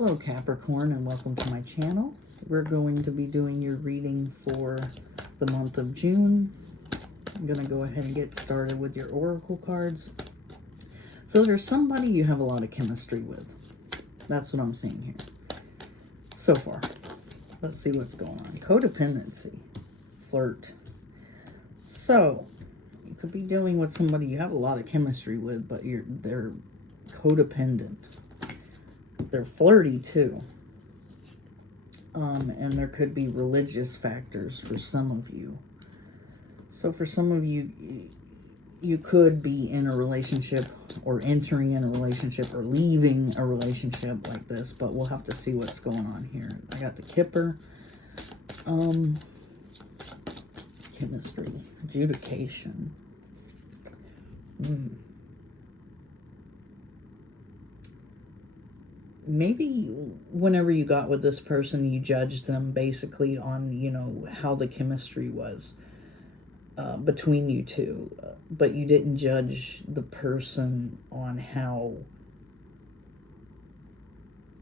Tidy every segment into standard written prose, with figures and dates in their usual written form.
Hello Capricorn, and welcome to my channel. We're going to be doing your reading for the month of June. I'm going to go ahead and get started with your oracle cards. So there's somebody you have a lot of chemistry with. That's what I'm seeing here so far. Let's see what's going on. Codependency, flirt. So you could be dealing with somebody you have a lot of chemistry with, but they're codependent. They're flirty too. And there could be religious factors for some of you. So for some of you, you could be in a relationship or entering in a relationship or leaving a relationship like this, but we'll have to see what's going on here. I got the Kipper. Chemistry, adjudication. Maybe whenever you got with this person, you judged them basically on, how the chemistry was between you two. But you didn't judge the person on how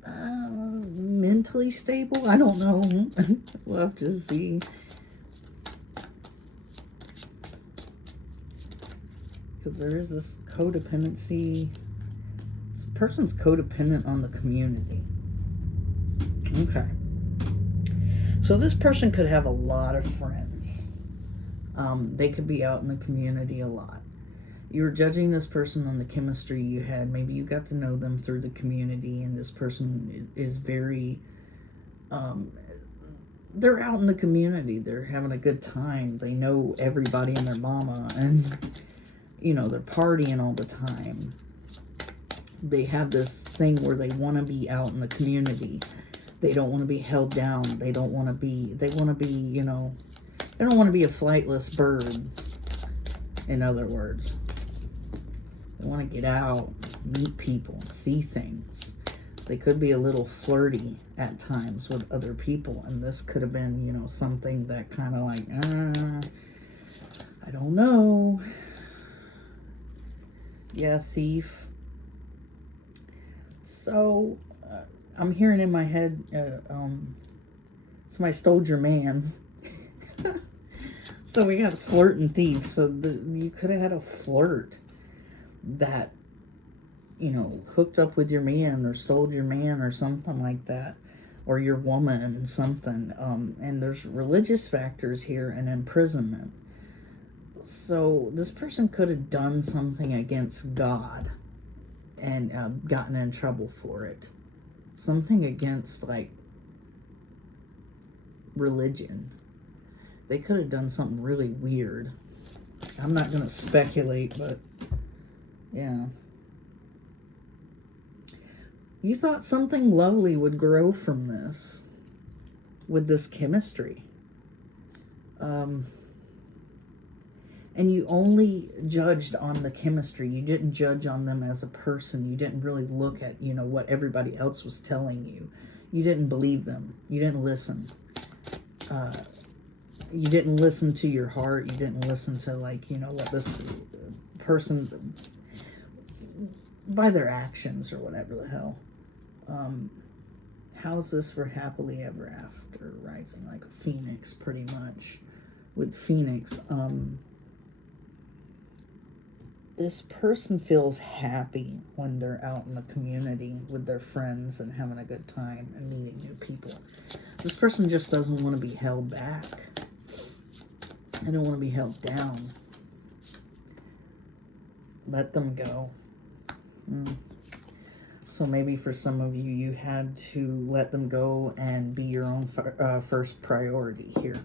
mentally stable. I don't know. We'll have to see. Because there is this codependency. Person's codependent on the community. Okay. So this person could have a lot of friends. They could be out in the community a lot. You were judging this person on the chemistry you had. Maybe you got to know them through the community, and this person is very... they're out in the community. They're having a good time. They know everybody and their mama, and, they're partying all the time. They have this thing where they want to be out in the community. They don't want to be held down. They don't want to be, they want to be, they don't want to be a flightless bird, in other words. They want to get out, meet people, and see things. They could be a little flirty at times with other people, and this could have been, something that kind of like, I don't know. Yeah, thief. So, I'm hearing in my head, somebody stole your man. So we got a flirt and thief. So you could have had a flirt that, hooked up with your man or stole your man or something like that. Or your woman, something. And there's religious factors here and imprisonment. So this person could have done something against God and gotten in trouble for it. Something against, like, religion. They could have done something really weird. I'm not going to speculate, but yeah. You thought something lovely would grow from this, with this chemistry. And you only judged on the chemistry. You didn't judge on them as a person. You didn't really look at, what everybody else was telling you. You didn't believe them. You didn't listen. You didn't listen to your heart. You didn't listen to, what this person, by their actions or whatever the hell. How's this for happily ever after? Rising like a phoenix, pretty much. With Phoenix, this person feels happy when they're out in the community with their friends and having a good time and meeting new people. This person just doesn't want to be held back. They don't want to be held down. Let them go. So maybe for some of you, you had to let them go and be your own first priority here.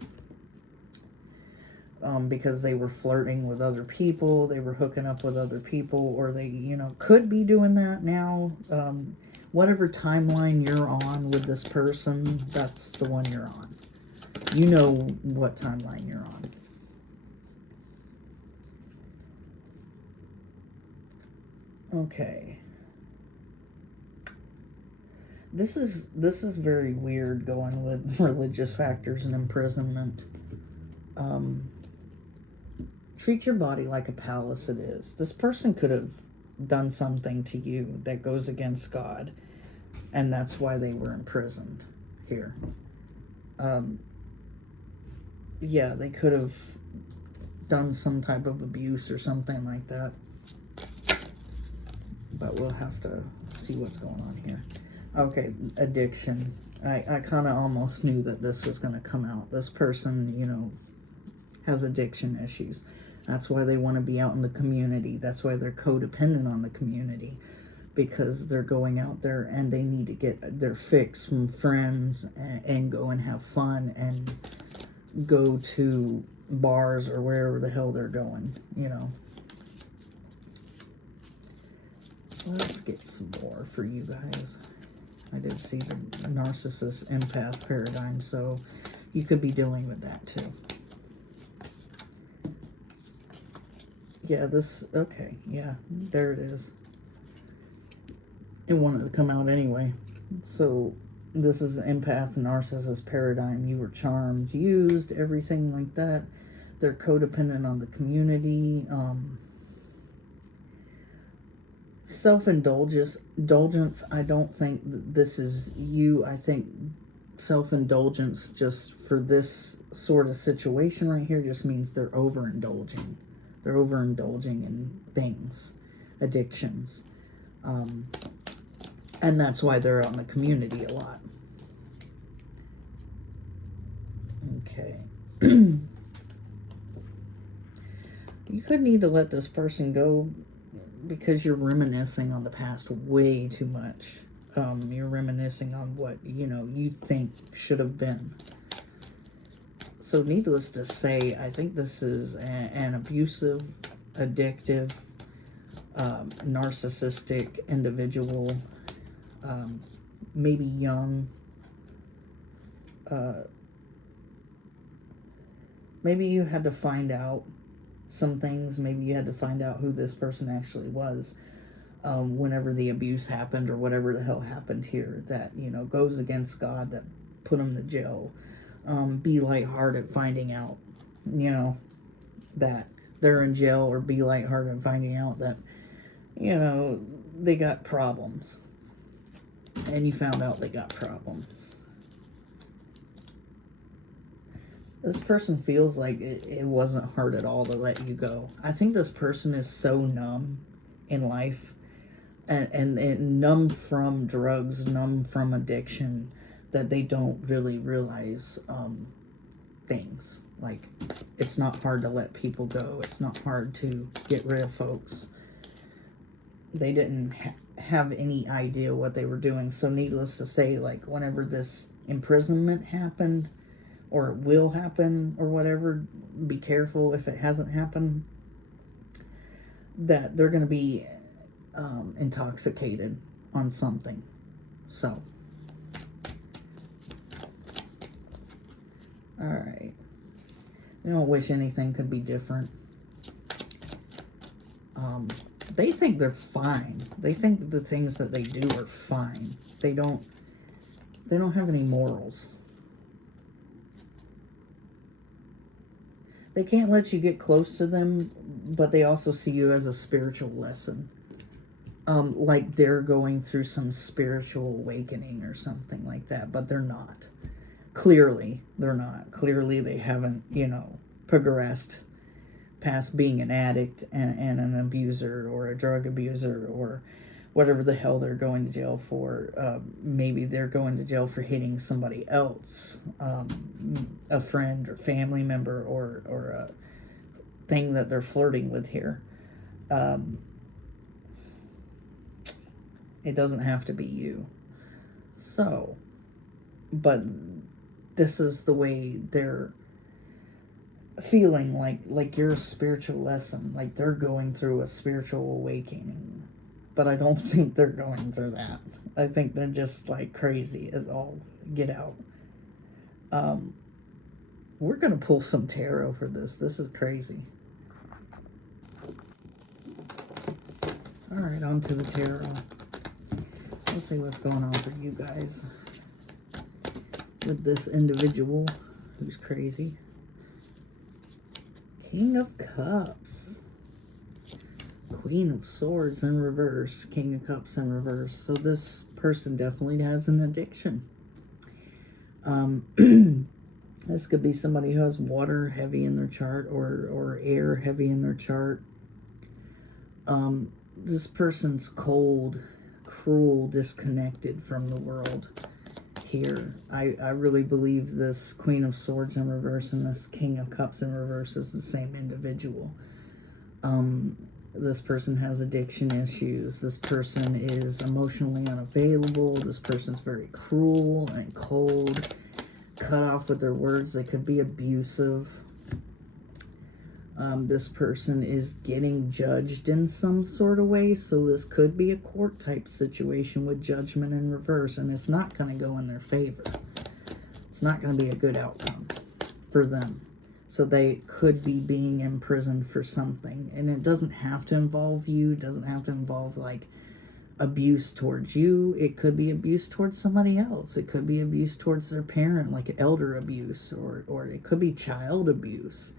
Because they were flirting with other people, they were hooking up with other people, or they, could be doing that now. Whatever timeline you're on with this person, that's the one you're on. You know what timeline you're on. Okay. This is very weird going with religious factors and imprisonment. Treat your body like a palace it is. This person could have done something to you that goes against God. And that's why they were imprisoned here. Yeah, they could have done some type of abuse or something like that. But we'll have to see what's going on here. Okay, addiction. I kind of almost knew that this was going to come out. This person, you know, has addiction issues. That's why they want to be out in the community. That's why they're codependent on the community. Because they're going out there and they need to get their fix from friends and go and have fun and go to bars or wherever the hell they're going, you know. Let's get some more for you guys. I did see the narcissist empath paradigm, so you could be dealing with that too. Yeah, this, okay, yeah, there it is. It wanted to come out anyway. So this is an empath narcissist paradigm. You were charmed, used, everything like that. They're codependent on the community. Self-indulgence. I don't think this is you. I think self-indulgence just for this sort of situation right here just means they're overindulging. They're overindulging in things, addictions. And that's why they're out in the community a lot. Okay. You could need to let this person go because you're reminiscing on the past way too much. You're reminiscing on what, you know, you think should have been. So needless to say, I think this is an abusive, addictive, narcissistic individual. Maybe young, maybe you had to find out some things. Maybe you had to find out who this person actually was whenever the abuse happened or whatever the hell happened here that, you know, goes against God, that put them to jail. Be lighthearted finding out, you know, that they're in jail, or be lighthearted finding out that, you know, they got problems. And you found out they got problems. This person feels like it wasn't hard at all to let you go. I think this person is so numb in life and numb from drugs, numb from addiction, that they don't really realize things. Like, it's not hard to let people go. It's not hard to get rid of folks. They didn't have any idea what they were doing. So needless to say, like, whenever this imprisonment happened, or it will happen, or whatever, be careful if it hasn't happened, that they're going to be intoxicated on something. So, alright. I don't wish anything could be different. They think they're fine. They think the things that they do are fine. They don't have any morals. They can't let you get close to them, but they also see you as a spiritual lesson. Like they're going through some spiritual awakening or something like that, but they're not. Clearly, they're not. Clearly, they haven't, you know, progressed past being an addict and an abuser or a drug abuser or whatever the hell they're going to jail for. Maybe they're going to jail for hitting somebody else, a friend or family member, or a thing that they're flirting with here. It doesn't have to be you. So, but this is the way they're feeling, like you're a spiritual lesson, like they're going through a spiritual awakening. But I don't think they're going through that. I think they're just like crazy as all get out. We're going to pull some tarot for this. This is crazy. Alright, on to the tarot. Let's see what's going on for you guys with this individual who's crazy. King of Cups. Queen of Swords in reverse, King of Cups in reverse. So this person definitely has an addiction. This could be somebody who has water heavy in their chart, or air heavy in their chart. This person's cold, cruel, disconnected from the world here. I really believe this Queen of Swords in reverse and this King of Cups in reverse is the same individual. This person has addiction issues. This person is emotionally unavailable. This person's very cruel and cold, cut off with their words. They could be abusive. This person is getting judged in some sort of way, so this could be a court type situation with judgment in reverse, and it's not going to go in their favor. It's not going to be a good outcome for them. So they could be being imprisoned for something, and it doesn't have to involve you. It doesn't have to involve like abuse towards you. It could be abuse towards somebody else. It could be abuse towards their parent, like elder abuse, or it could be child abuse.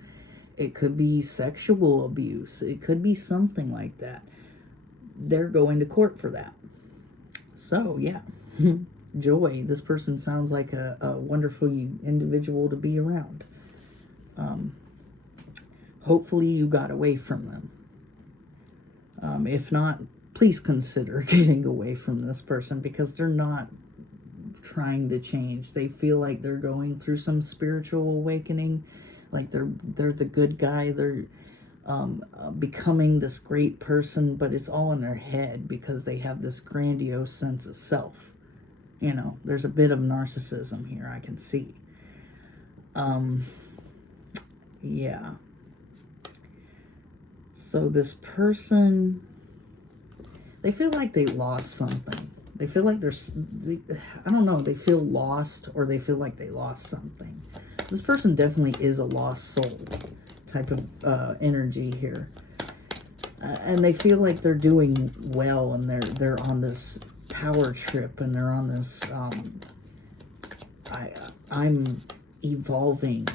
It could be sexual abuse. It could be something like that. They're going to court for that. So, yeah. Joy. This person sounds like a wonderful individual to be around. Hopefully you got away from them. If not, please consider getting away from this person, because they're not trying to change. They feel like they're going through some spiritual awakening. Like they're the good guy. They're becoming this great person, but it's all in their head because they have this grandiose sense of self. You know, there's a bit of narcissism here, I can see. Yeah. So this person, they feel like they lost something. They feel like I don't know, they feel lost, or they feel like they lost something. This person definitely is a lost soul type of energy here. And they feel like they're doing well, and they're on this power trip, and they're on this, I'm evolving.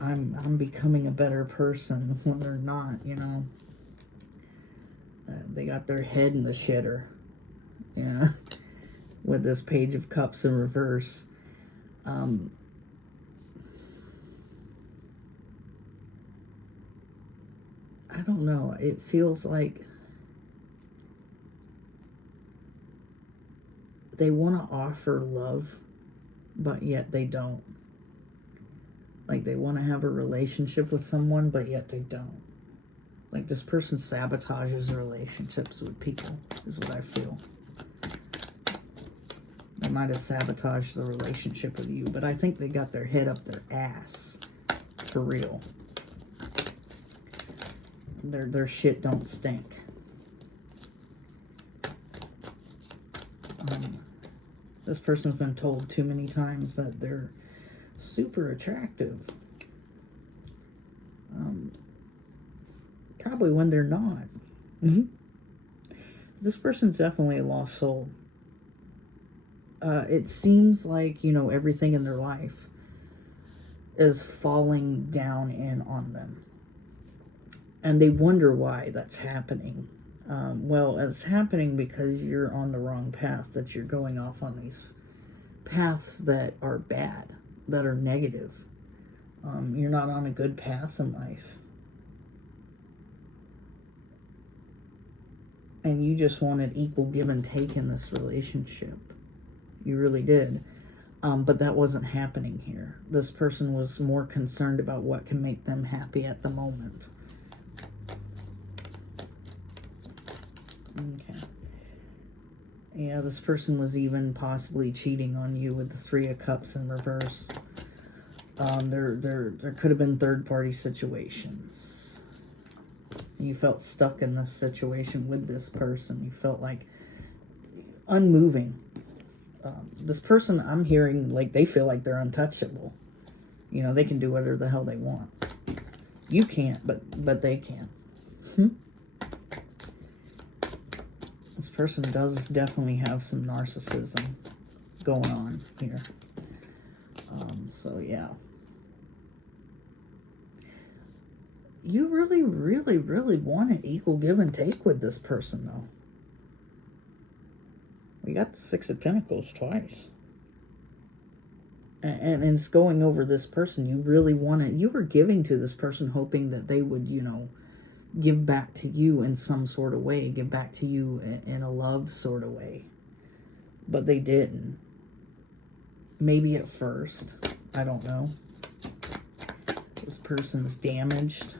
I'm becoming a better person, when they're not, you know. They got their head in the shitter. Yeah. With this Page of Cups in reverse. I don't know. It feels like they want to offer love, but yet they don't. Like they want to have a relationship with someone, but yet they don't. Like this person sabotages relationships with people, is what I feel. They might have sabotaged the relationship with you, but I think they got their head up their ass. For real. Their shit don't stink. This person's been told too many times that they're super attractive. Probably when they're not. This person's definitely a lost soul. It seems like, you know, everything in their life is falling down in on them. And they wonder why that's happening. Well, it's happening because you're on the wrong path, that you're going off on these paths that are bad, that are negative. You're not on a good path in life. And you just wanted equal give and take in this relationship. You really did. But that wasn't happening here. This person was more concerned about what can make them happy at the moment. Okay. Yeah, this person was even possibly cheating on you with the Three of Cups in reverse. There could have been third-party situations. You felt stuck in this situation with this person. You felt like unmoving. This person, I'm hearing, like, they feel like they're untouchable. You know, they can do whatever the hell they want. You can't, but they can. This person does definitely have some narcissism going on here. So, yeah. You really, really, really want an equal give and take with this person, though. We got the Six of Pentacles twice. And it's going over this person. You really want it. You were giving to this person hoping that they would, you know, give back to you in some sort of way. Give back to you in a love sort of way. But they didn't. Maybe at first. I don't know. This person's damaged.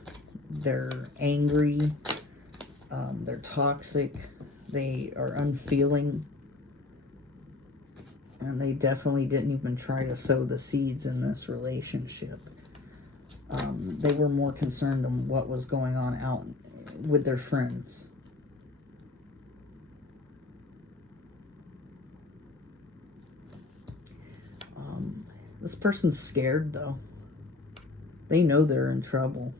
They're angry. They're toxic. They are unfeeling. And they definitely didn't even try to sow the seeds in this relationship. They were more concerned on what was going on out with their friends. This person's scared, though. They know they're in trouble.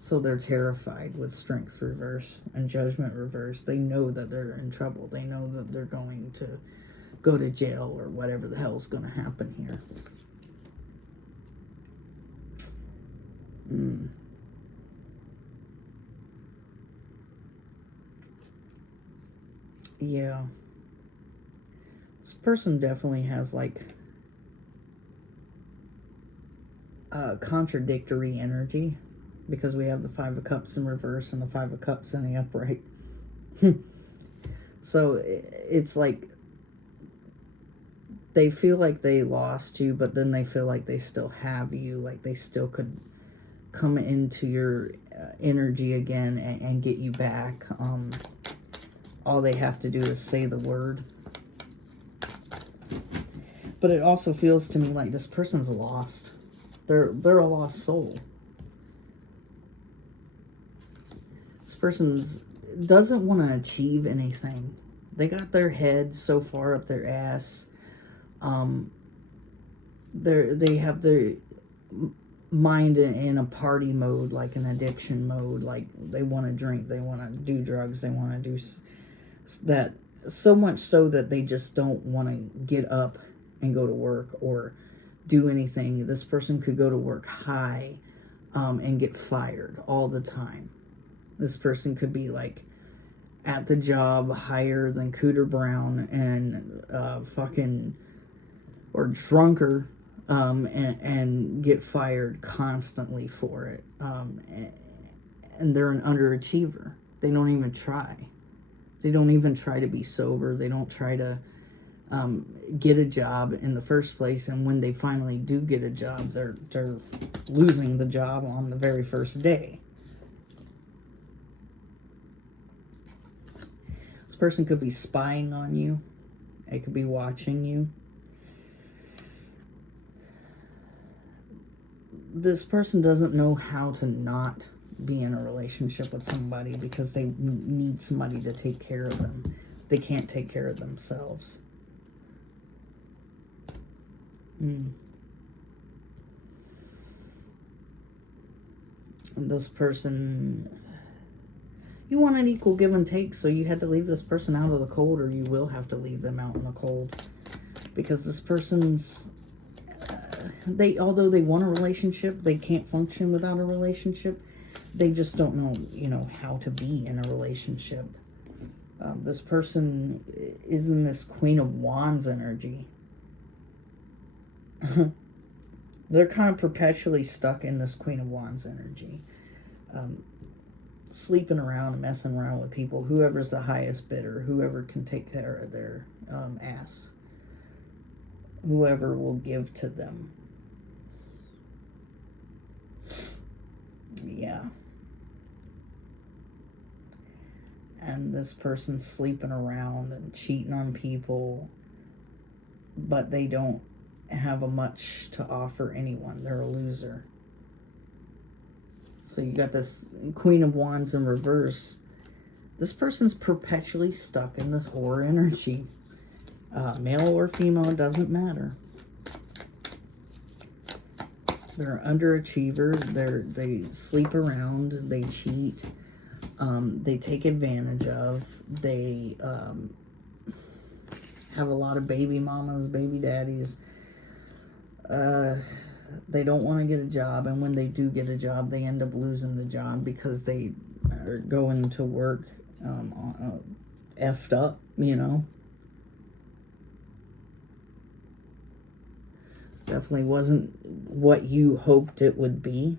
So they're terrified with Strength reverse and Judgment reverse. They know that they're in trouble. They know that they're going to go to jail or whatever the hell's going to happen here. Yeah. This person definitely has, like, contradictory energy, because we have the Five of Cups in reverse and the Five of Cups in the upright. So it's like they feel like they lost you, but then they feel like they still have you, like they still could come into your energy again and get you back. All they have to do is say the word. But it also feels to me like this person's lost. They're a lost soul. This person's doesn't want to achieve anything. They got their head so far up their ass. They have their mind in a party mode, like an addiction mode. Like they want to drink, they want to do drugs, they want to do that, so much so that they just don't want to get up and go to work or do anything. This person could go to work high and get fired all the time. This person could be like at the job higher than Cooter Brown and fucking, or drunker, and get fired constantly for it. And they're an underachiever. They don't even try. They don't even try to be sober. They don't try to get a job in the first place, and when they finally do get a job, they're losing the job on the very first day. This person could be spying on you. It could be watching you. This person doesn't know how to not be in a relationship with somebody because they need somebody to take care of them. They can't take care of themselves. And this person, you want an equal give and take, so you had to leave this person out of the cold, or you will have to leave them out in the cold, because this person's although they want a relationship, they can't function without a relationship. They just don't know, you know, how to be in a relationship. This person is in this Queen of Wands energy. They're kind of perpetually stuck in this Queen of Wands energy. Sleeping around and messing around with people. Whoever's the highest bidder. Whoever can take care of their ass. Whoever will give to them. Yeah. And this person's sleeping around and cheating on people, but they don't have a much to offer anyone. They're a loser. So you got this Queen of Wands in reverse. This person's perpetually stuck in this horror energy. Male or female, it doesn't matter. They're an underachiever. They sleep around. They cheat. They take advantage of. They have a lot of baby mamas, baby daddies. they don't want to get a job, and when they do get a job, they end up losing the job because they are going to work effed up, you know. Definitely wasn't what you hoped it would be.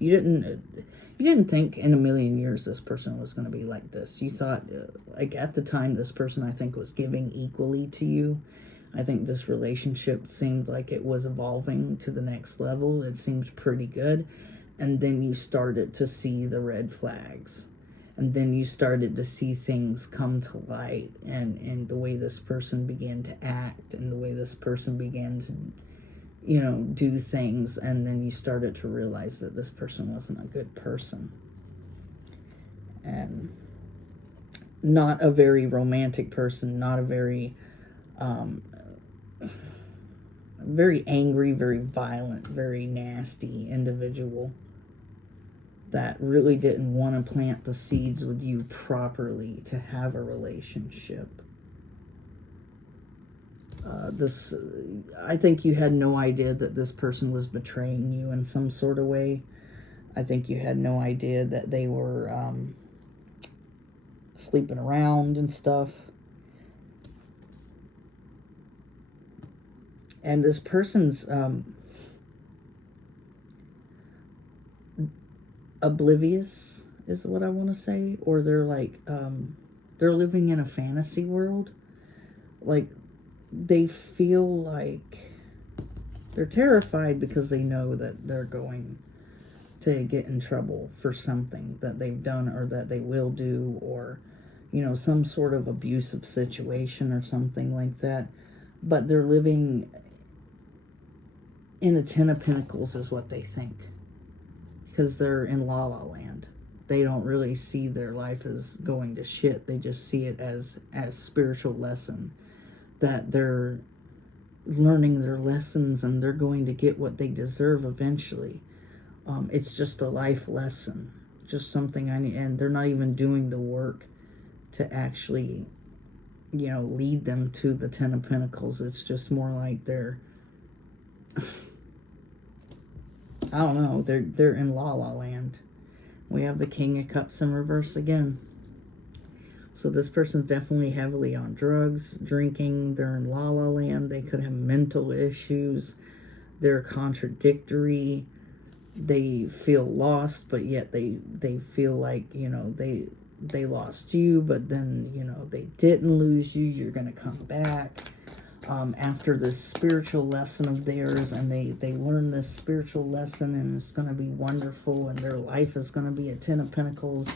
You didn't think in a million years this person was going to be like this. You thought, like, at the time, this person, I think, was giving equally to you. I think this relationship seemed like it was evolving to the next level. It seemed pretty good. And then you started to see the red flags. And then you started to see things come to light, and the way this person began to act, and the way this person began to, you know, do things. And then you started to realize that this person wasn't a good person. And not a very romantic person, not a very, very angry, very violent, very nasty individual that really didn't want to plant the seeds with you properly to have a relationship. I think you had no idea that this person was betraying you in some sort of way. I think you had no idea that they were sleeping around and stuff. And this person's oblivious is what I want to say, or they're like they're living in a fantasy world. Like, they feel like they're terrified because they know that they're going to get in trouble for something that they've done or that they will do, or, you know, some sort of abusive situation or something like that. But they're living in a 10 of Pentacles is what they think, because they're in La La Land. They don't really see their life as going to shit. They just see it as spiritual lesson, that they're learning their lessons and they're going to get what they deserve eventually. It's just a life lesson, just something I need, and they're not even doing the work to actually, you know, lead them to the 10 of Pentacles. It's just more like they're, I don't know, they're in La La Land. We have the King of Cups in reverse again. So this person's definitely heavily on drugs, drinking. They're in La La Land. They could have mental issues. They're contradictory. They feel lost, but yet they feel like, you know, they lost you, but then, you know, they didn't lose you. You're going to come back after this spiritual lesson of theirs, and they learn this spiritual lesson, and it's going to be wonderful, and their life is going to be a 10 of Pentacles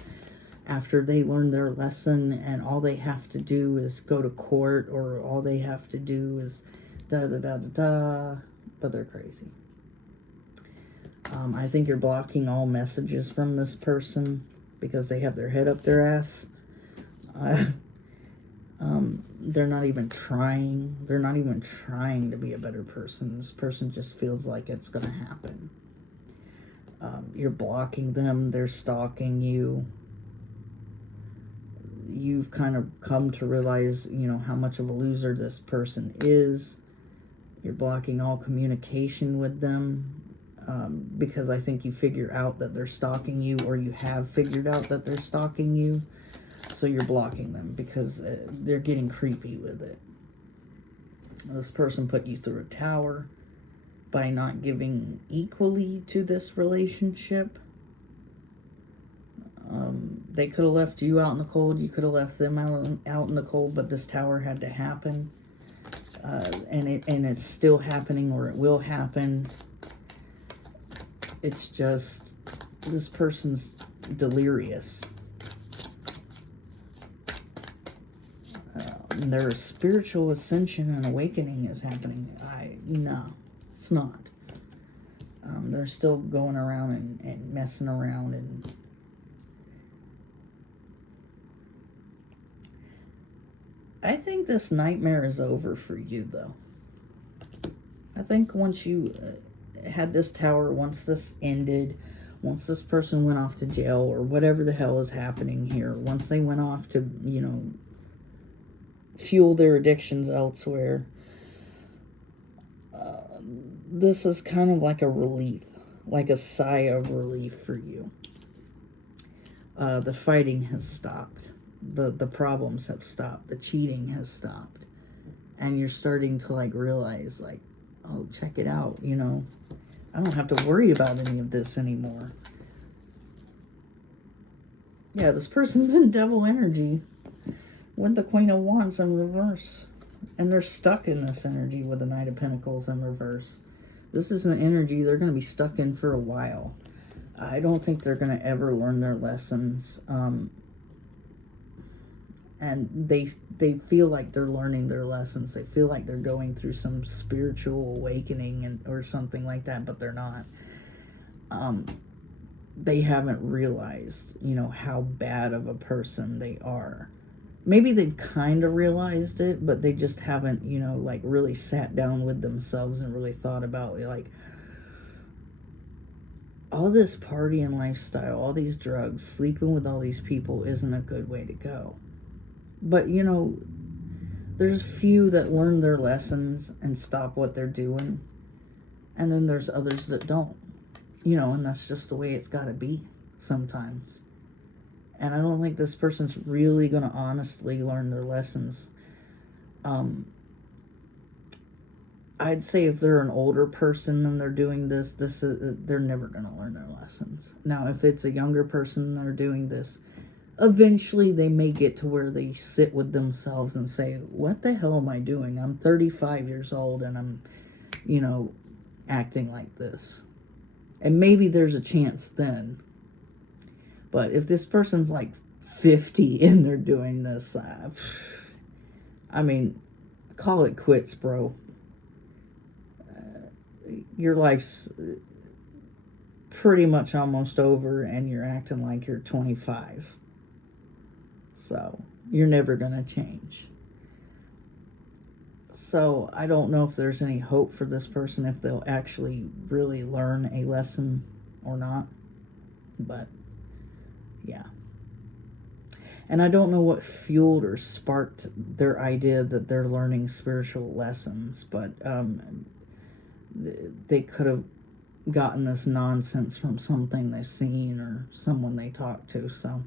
after they learn their lesson, and all they have to do is go to court, or all they have to do is da-da-da-da-da, but they're crazy. I think you're blocking all messages from this person because they have their head up their ass. They're not even trying. They're not even trying to be a better person. This person just feels like it's going to happen. You're blocking them. They're stalking you. You've kind of come to realize, you know, how much of a loser this person is. You're blocking all communication with them because I think you figure out that they're stalking you, or you have figured out that they're stalking you. So you're blocking them because they're getting creepy with it. This person put you through a tower by not giving equally to this relationship. They could have left you out in the cold. You could have left them out in the cold, but this tower had to happen. And it's still happening, or it will happen. It's just, this person's delirious. Their spiritual ascension and awakening is happening. No, it's not. They're still going around and messing around, and I think this nightmare is over for you, though. I think once you had this tower, once this ended, once this person went off to jail, or whatever the hell is happening here, once they went off to, you know, fuel their addictions elsewhere, this is kind of like a relief, like a sigh of relief for you. The fighting has stopped. The problems have stopped. The cheating has stopped. And you're starting to like realize like, oh, check it out, you know. I don't have to worry about any of this anymore. Yeah, this person's in devil energy with the Queen of Wands in reverse. And they're stuck in this energy with the Knight of Pentacles in reverse. This is an energy they're going to be stuck in for a while. I don't think they're going to ever learn their lessons. And they feel like they're learning their lessons. They feel like they're going through some spiritual awakening or something like that, but they're not. They haven't realized, you know, how bad of a person they are. Maybe they've kind of realized it, but they just haven't, you know, like really sat down with themselves and really thought about, like, all this partying lifestyle, all these drugs, sleeping with all these people isn't a good way to go. But, you know, there's few that learn their lessons and stop what they're doing. And then there's others that don't. You know, and that's just the way it's got to be sometimes. And I don't think this person's really going to honestly learn their lessons. I'd say if they're an older person and they're doing this, they're never going to learn their lessons. Now, if it's a younger person and they're doing this, eventually they may get to where they sit with themselves and say, what the hell am I doing? I'm 35 years old and I'm, you know, acting like this. And maybe there's a chance then. But if this person's like 50 and they're doing this, I mean, call it quits, bro. Your life's pretty much almost over and you're acting like you're 25. So, you're never going to change. So, I don't know if there's any hope for this person, if they'll actually really learn a lesson or not. But, yeah. And I don't know what fueled or sparked their idea that they're learning spiritual lessons. But, they could have gotten this nonsense from something they've seen or someone they talked to, so.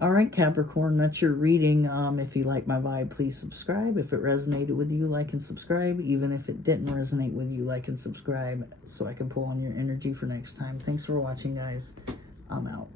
Alright, Capricorn, that's your reading. If you like my vibe, please subscribe. If it resonated with you, like and subscribe. Even if it didn't resonate with you, like and subscribe so I can pull on your energy for next time. Thanks for watching, guys. I'm out.